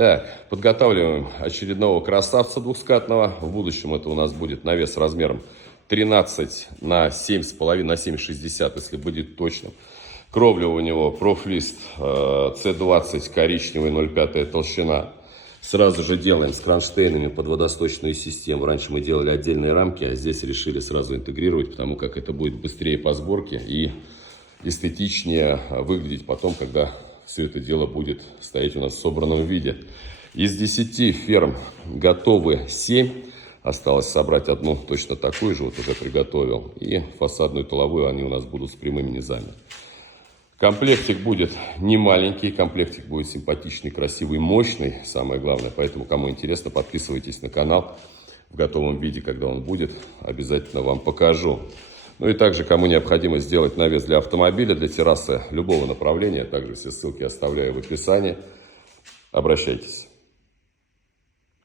Так, подготавливаем очередного красавца двухскатного. В будущем это у нас будет навес размером 13 на 7,5 на 7,60, если будет точным. Кровля у него профлист C20 коричневый 0,5 толщина. Сразу же делаем с кронштейнами под водосточную систему. Раньше мы делали отдельные рамки, а здесь решили сразу интегрировать, потому как это будет быстрее по сборке и эстетичнее выглядеть потом, когда все это дело будет стоять у нас в собранном виде. Из 10 ферм готовы 7. Осталось собрать одну точно такую же, вот уже приготовил. И фасадную тыловую они у нас будут с прямыми низами. Комплектик будет не маленький, комплектик будет симпатичный, красивый, мощный, самое главное. Поэтому, кому интересно, подписывайтесь на канал в готовом виде, когда он будет, обязательно вам покажу. Ну и также, кому необходимо сделать навес для автомобиля, для террасы любого направления, также все ссылки оставляю в описании. Обращайтесь.